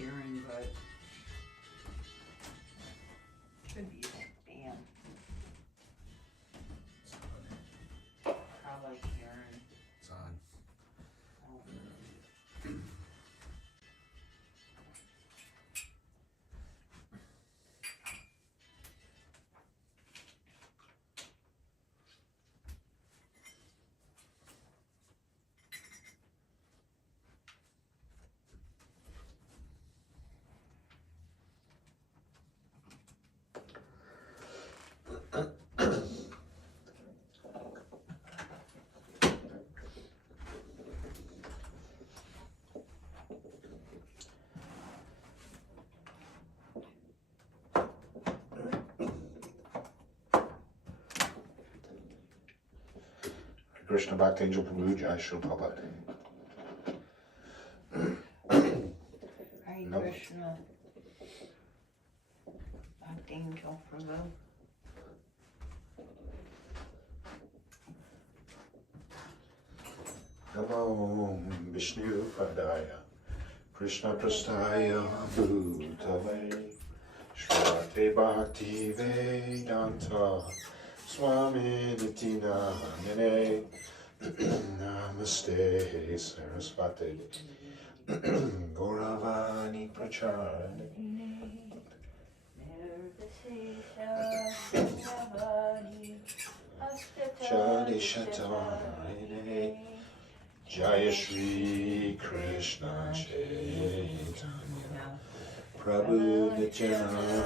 hearing, but should be. Damn. I like hearing. It's on. Krishna Bhakti Angel Prabhu Jai Shri Prabhupada. Hare Krishna. Bhakti Angel Prabhu. Namo Vishnu Padaya Krishna Prastaya Bhutale Shravate Bhakti Vedanta Swami Nitina Nene Namaste Sarasvati Gauravani Pracharani Chadi Shatayane Jaya Shri Krishna Chaitanya Prabhu Nityananda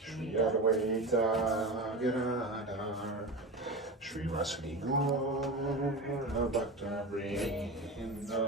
Shri Advaita Gadadhar Shri Vasani Gaura Bhakta Vrinda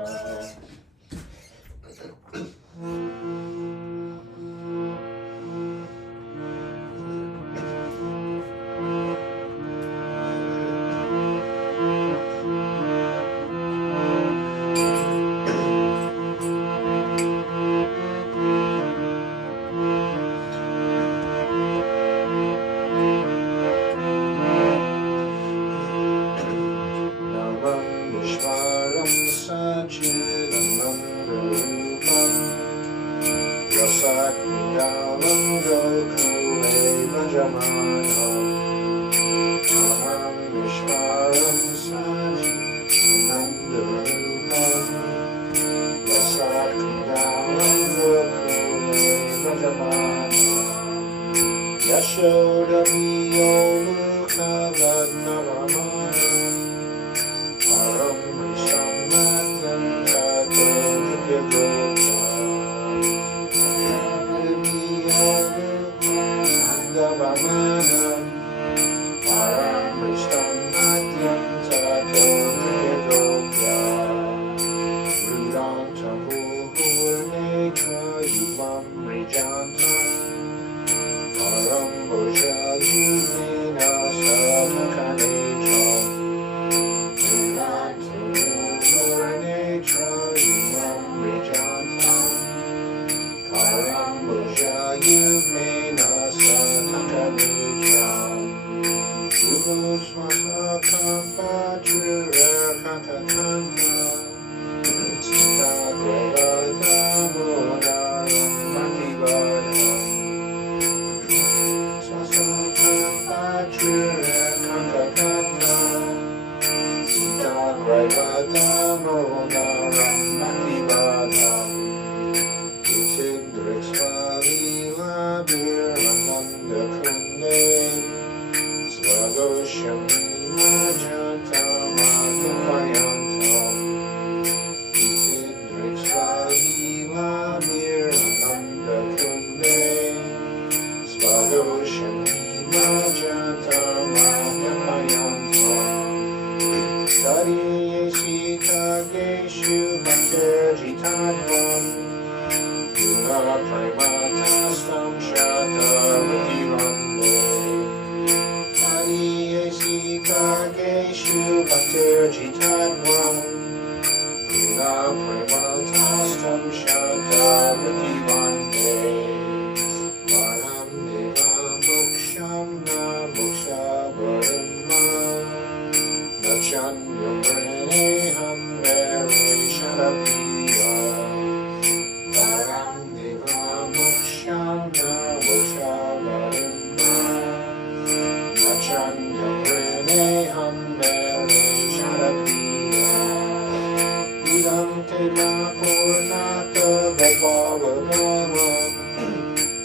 Purnata Gopavadaram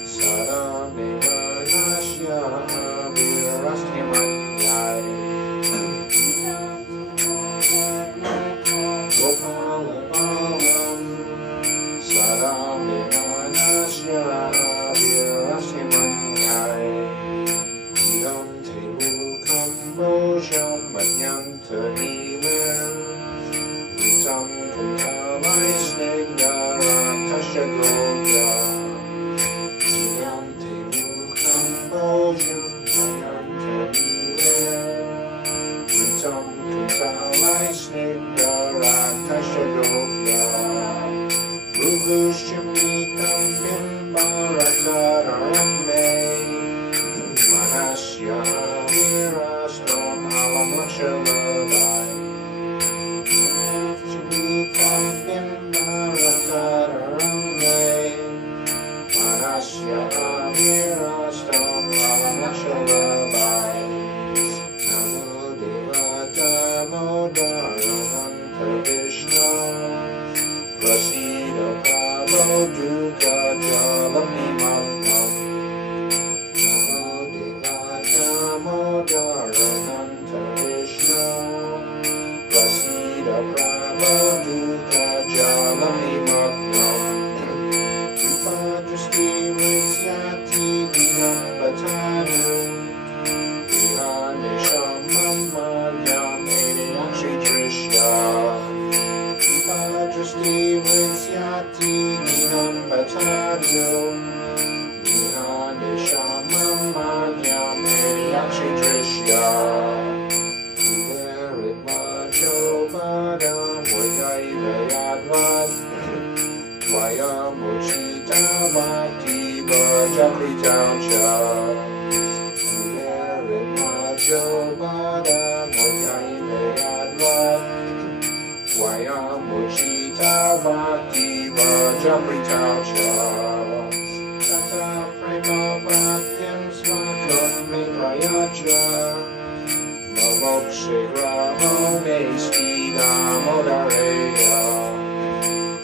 Sadame Manashya Virastimanyai Gopalabalam Sadame Manashya Virastimanyai Idam Te Mukam Bojam Manyanta Nilam Vitam Kuntalai Snegara Tashagogya Idam Te Mukam Bojam Manyanta Nilam Vitam Kuntalai Snegara Tashagogya Rugushamitam Bimbarataramme Manasya Virastam Alam Lakshalavai Rugushamitam Bimbarataramme Manasya Virastam Alam Lakshalavai Namo Devata Modarananta Vishnu Prasida Prabhu Dukkha Jalamimannam Namo Devata Modarananta Vishnu Prasida Prabhu Dukkha Jalamimannam Vipadrusti Visyati Vinambatanu Vihanesham Mammayam Ediyakshi Drishya Vipadrusti Visyati Vinambatanu Vihanesham Mammayam Ediyakshi Drishya Viverit Vajo Vadam Vajayvayadvad Tvaya Mochita Bhakti Vajakritacha Viverit Vajo Vadam Vajayvayadvad Tvaya Mochita Bhakti Vajakritacha Tata Prema Bhaktim Swakam Me Prayaja Mokshe Graho Me Stida Modareya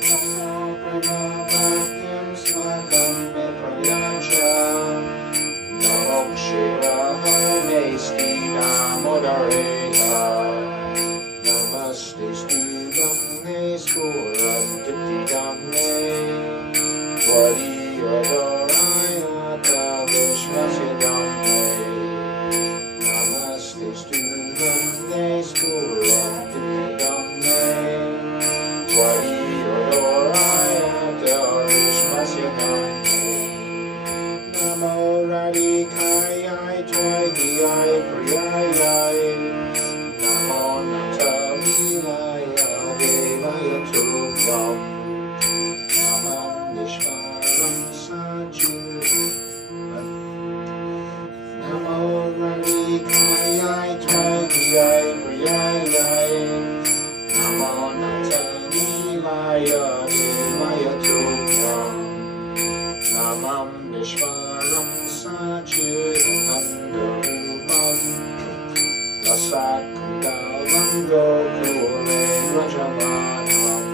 Tata Prema Bhaktim Swakam Me Prayaja Mokshe Graho Me Stida Modareya Namaste Studam Ne Skuram Ditidam Ne Vadi Adorayata Vishvasyadam Ne Namaste Studam Ne Skuram Ditidam Ne Vadi Adorayata Vishvasyadam Ne Namo Radhikayai Tvaidiyai Priyayai Namo Natalilaya Devaya Tubhyam Namam Nishvaram Sachiram Namo Radhikayai Tvaidiyai Priyayai Namo Natalilaya Devaya Tubhyam Namam Nishvaram Sachidanandarupam Rasakandalam Gokule Rajavanam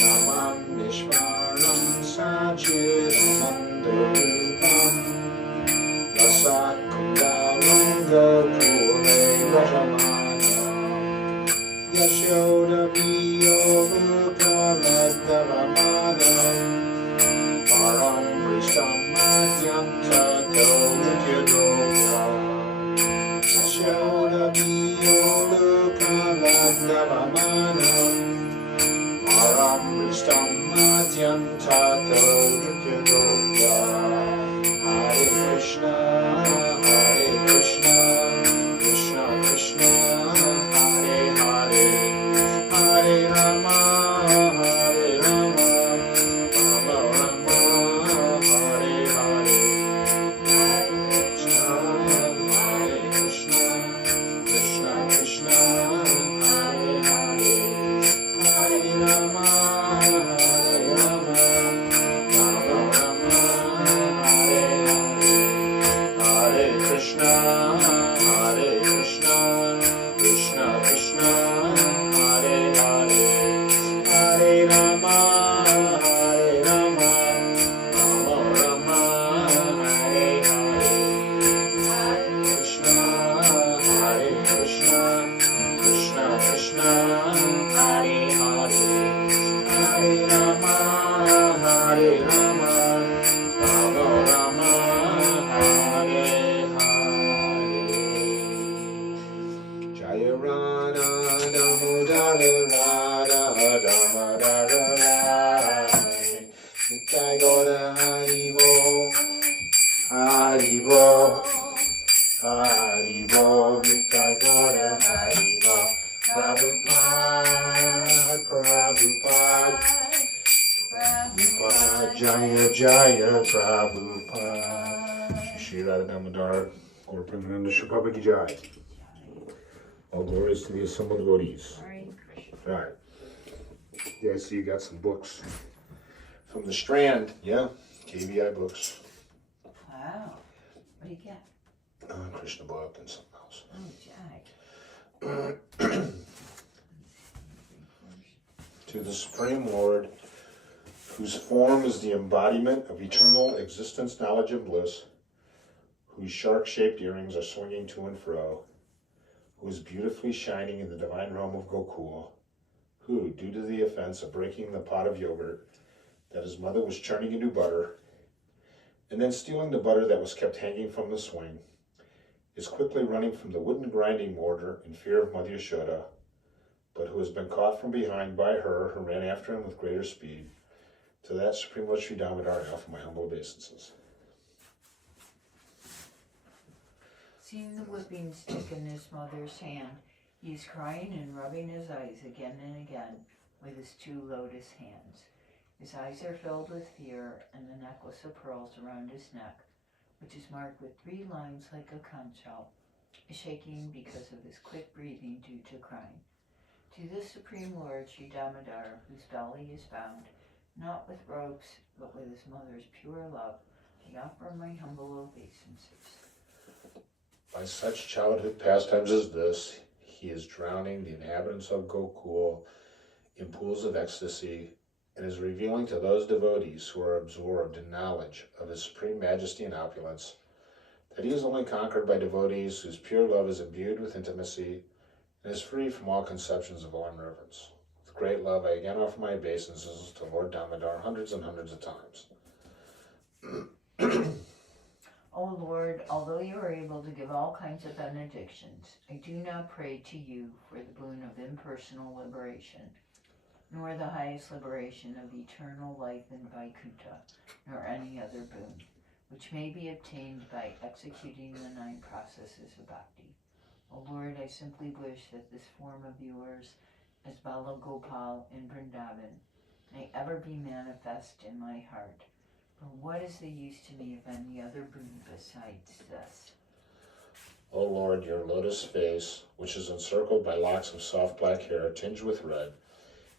Namam Nishvaram Sachidanandarupam Rasakandalam Gokule Rajavanam Yashoda Viyo Bhukaladavamadam Param Prishtam Madhyanta Dojyadokya Yashoda Viyo Bhukaladavamadam Param Prishtam Madhyanta Dojyadokya Hare Krishna, Krishna Krishna, Hare Hare, Hare Rama, Rama Rama, Hare Hare, Hare Krishna, Krishna Krishna, Hare Hare, Hare Rama, Rama Rama, Hare Hare, Hare Hare Rama, Rama Rama, Hare Hare, Krishna, Hare Krishna, Krishna Krishna, Hare Hare, Hare Rama, Hare Rama, Rama Rama, Hare Hare. Jaya Rana Damodara Radha Damadara Radhe, Nitai Gaura Haribo, Haribo, Haribo, Nitai Gaura Haribo, Prabhupada, Prabhupada, Prabhupada, Jaya Jaya Prabhupada. Shri Radha Damodar, Gaura Premananda Shri Ki Jai. All glories to the assembled devotees. Hare Krishna. All right. Yeah, I see you got some books from the Strand. Yeah, KVI books. Wow. What do you get? Krishna book and something else. Oh, Jack. To the Supreme Lord, whose form is the embodiment of eternal existence, knowledge, and bliss, whose shark-shaped earrings are swinging to and fro, who is beautifully shining in the divine realm of Gokul, who, due to the offense of breaking the pot of yogurt that his mother was churning into butter, and then stealing the butter that was kept hanging from the swing, is quickly running from the wooden grinding mortar in fear of Mother Yashoda, but who has been caught from behind by her who ran after him with greater speed. To that Supreme Lord Sri Damodar I offer my humble obeisances. Seeing the whipping stick in his mother's hand, he is crying and rubbing his eyes again and again with his two lotus hands. His eyes are filled with fear, and the necklace of pearls around his neck, which is marked with 3 lines like a conch shell, is shaking because of his quick breathing due to crying. To the Supreme Lord Sri Damodar, whose belly is bound, not with ropes, but with his mother's pure love, I offer my humble obeisances. By such childhood pastimes as this, he is drowning the inhabitants of Gokul in pools of ecstasy, and is revealing to those devotees who are absorbed in knowledge of his supreme majesty and opulence that he is only conquered by devotees whose pure love is imbued with intimacy and is free from all conceptions of awe and reverence. With great love, I again offer my obeisances to Lord Damodar hundreds and hundreds of times. O Lord, although you are able to give all kinds of benedictions, I do not pray to you for the boon of impersonal liberation, nor the highest liberation of eternal life in Vaikuntha, nor any other boon, which may be obtained by executing the 9 processes of bhakti. O Lord, I simply wish that this form of yours, as Bala Gopal in Vrindavan, may ever be manifest in my heart. For what is the use to me of any other boon besides this? O Lord, your lotus face, which is encircled by locks of soft black hair tinged with red,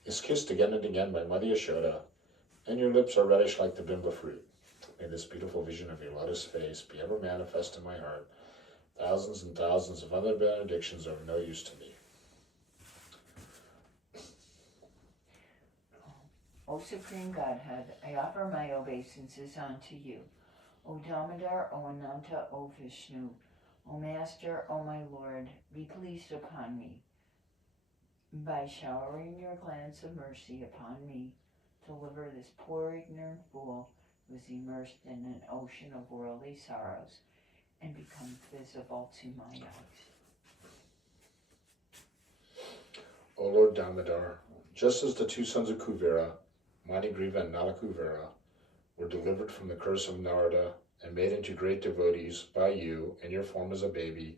is kissed again and again by Mother Yashoda, and your lips are reddish like the bimba fruit. May this beautiful vision of your lotus face be ever manifest in my heart. Thousands and thousands of other benedictions are of no use to me. O Supreme Godhead, I offer my obeisances unto you. O Damodar, O Ananta, O Vishnu, O Master, O my Lord, be pleased upon me by showering your glance of mercy upon me, deliver this poor ignorant fool who is immersed in an ocean of worldly sorrows and become visible to my eyes. O Lord Damodar, just as the 2 sons of Kuvera, Manigriva and Nalakuvera, were delivered from the curse of Narada and made into great devotees by you in your form as a baby,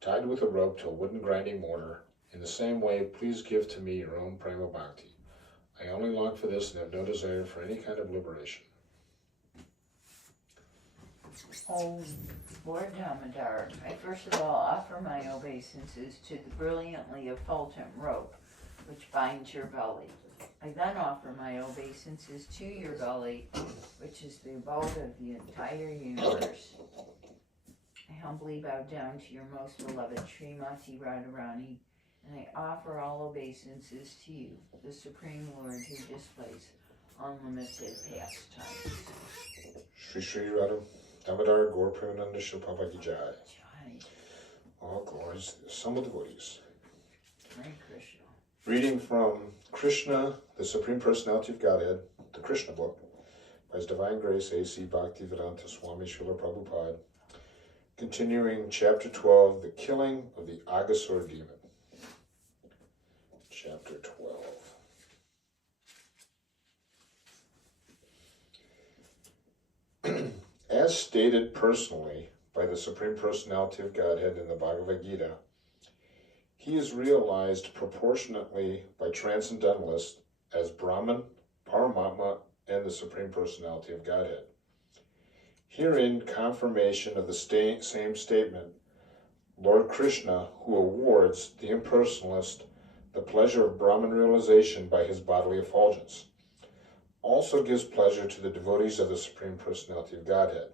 tied with a rope to a wooden grinding mortar, in the same way, please give to me your own prema bhakti. I only long for this and have no desire for any kind of liberation. O Lord Damodar, I first of all offer my obeisances to the brilliantly effulgent rope which binds your belly. I then offer my obeisances to your belly, which is the abode of the entire universe. I humbly bow down to your most beloved Srimati Radharani, and I offer all obeisances to you, the Supreme Lord who displays unlimited pastimes. Shri Shri Radha Damodar Gaur Premananda Shilpapaki Jai. Jai. All glories to the Summa devotees. Hare Krishna. Reading from Krishna, the Supreme Personality of Godhead, the Krishna book, by His Divine Grace A.C. Bhaktivedanta Swami Srila Prabhupada. Continuing chapter 12, the killing of the Aghasura demon. Chapter 12. As stated personally by the Supreme Personality of Godhead in the Bhagavad Gita, he is realized proportionately by transcendentalists as Brahman, Paramatma, and the Supreme Personality of Godhead. Herein, confirmation of the same statement, Lord Krishna, who awards the impersonalist the pleasure of Brahman realization by his bodily effulgence, also gives pleasure to the devotees of the Supreme Personality of Godhead.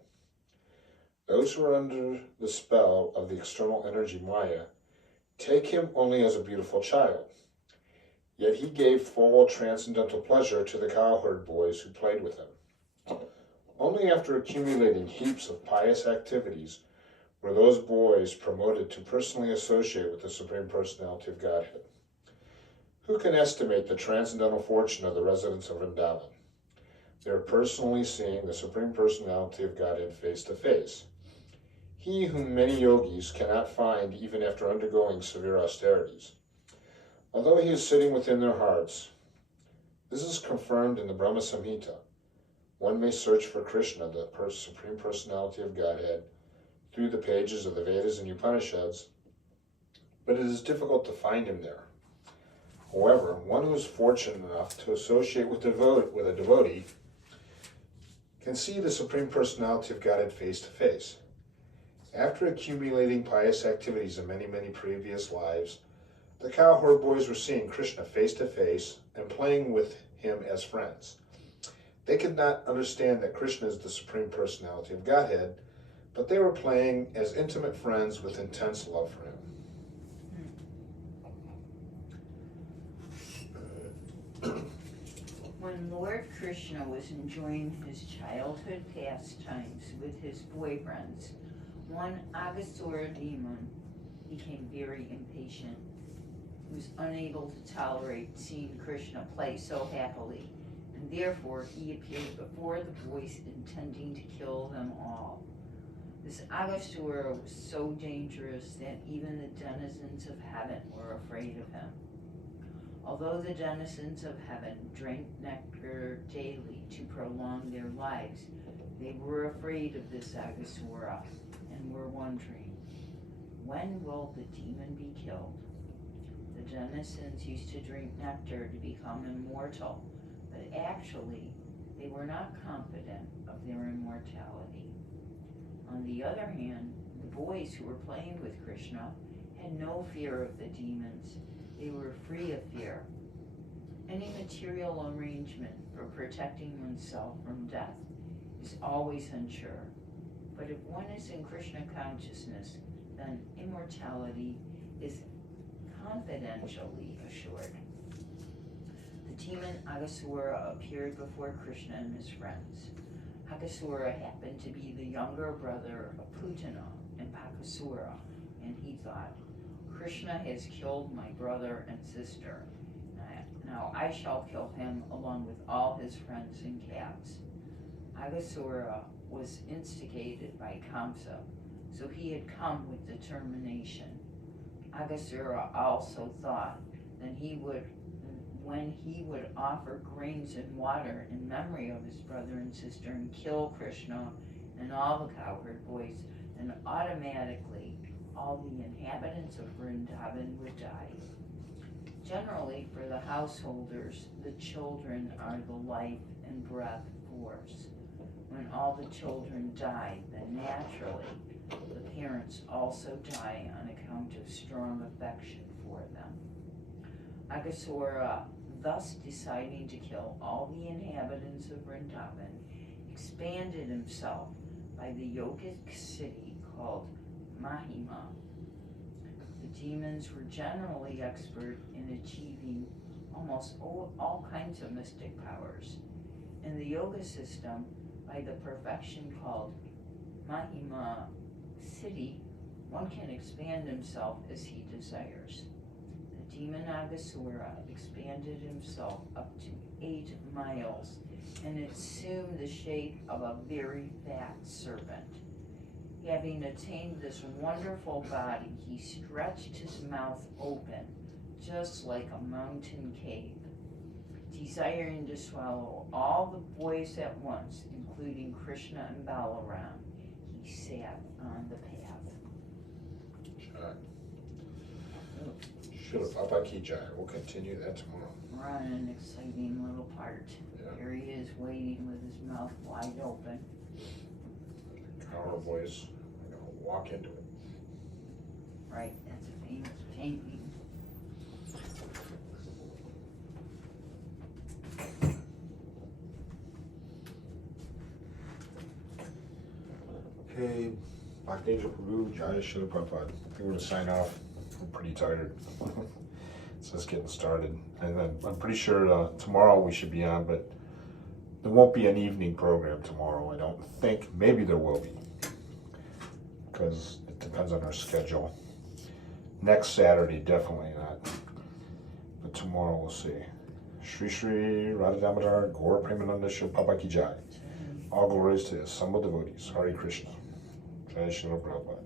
Those who are under the spell of the external energy Maya take him only as a beautiful child, yet he gave full transcendental pleasure to the cowherd boys who played with him. Only after accumulating heaps of pious activities were those boys promoted to personally associate with the Supreme Personality of Godhead. Who can estimate the transcendental fortune of the residents of Vrindavan? They are personally seeing the Supreme Personality of Godhead face to face. He whom many yogis cannot find even after undergoing severe austerities. Although he is sitting within their hearts, this is confirmed in the Brahma Samhita. One may search for Krishna, the Supreme Personality of Godhead, through the pages of the Vedas and Upanishads, but it is difficult to find him there. However, one who is fortunate enough to associate with a devotee can see the Supreme Personality of Godhead face to face. After accumulating pious activities in many, many previous lives, the cowherd boys were seeing Krishna face to face and playing with him as friends. They could not understand that Krishna is the Supreme Personality of Godhead, but they were playing as intimate friends with intense love for him. When Lord Krishna was enjoying his childhood pastimes with his boyfriends, one Aghasura demon became very impatient. He was unable to tolerate seeing Krishna play so happily, and therefore he appeared before the boys intending to kill them all. This Aghasura was so dangerous that even the denizens of heaven were afraid of him. Although the denizens of heaven drank nectar daily to prolong their lives, they were afraid of this Aghasura and were wondering, when will the demon be killed? The denizens used to drink nectar to become immortal, but actually they were not confident of their immortality. On the other hand, the boys who were playing with Krishna had no fear of the demons. They were free of fear. Any material arrangement for protecting oneself from death is always unsure. But if one is in Krishna consciousness, then immortality is confidentially assured. The demon Aghasura appeared before Krishna and his friends. Aghasura happened to be the younger brother of Putana and Pakasura, and he thought, Krishna has killed my brother and sister. Now I shall kill him along with all his friends and cats. Aghasura was instigated by Kamsa, so he had come with determination. Aghasura also thought that when he would offer grains and water in memory of his brother and sister and kill Krishna and all the cowherd boys, then automatically all the inhabitants of Vrindavan would die. Generally, for the householders, the children are the life and breath force. When all the children die, then naturally the parents also die on account of strong affection for them. Aghasura, thus deciding to kill all the inhabitants of Vrindavan, expanded himself by the yogic city called Mahima. The demons were generally expert in achieving almost all kinds of mystic powers. In the yoga system, by the perfection called Mahima Siddhi, one can expand himself as he desires. The demon Aghasura expanded himself up to 8 miles and assumed the shape of a very fat serpent. Having attained this wonderful body, he stretched his mouth open, just like a mountain cave, desiring to swallow all the boys at once, including Krishna and Balaram. He sat on the path. Shilapapa Ki Jai. We'll continue that tomorrow. We're on an exciting little part. Yeah. Here he is waiting with his mouth wide open. Our boys are gonna walk into it. Right, that's a famous painting. Okay, Bhakti Prabhu, Jaya Srila Prabhupada. I think we're gonna sign off. I'm pretty tired. It's just getting started. And then I'm pretty sure tomorrow we should be on, but there won't be an evening program tomorrow, I don't think. Maybe there will be, because it depends on our schedule. Next Saturday, definitely not. But tomorrow we'll see. Shri Shri Radha Damodar Gaur Premananda Shri Prabhupada Ki Jai. All glories to his assembled devotees. Hare Krishna. Jai Srila Prabhupada.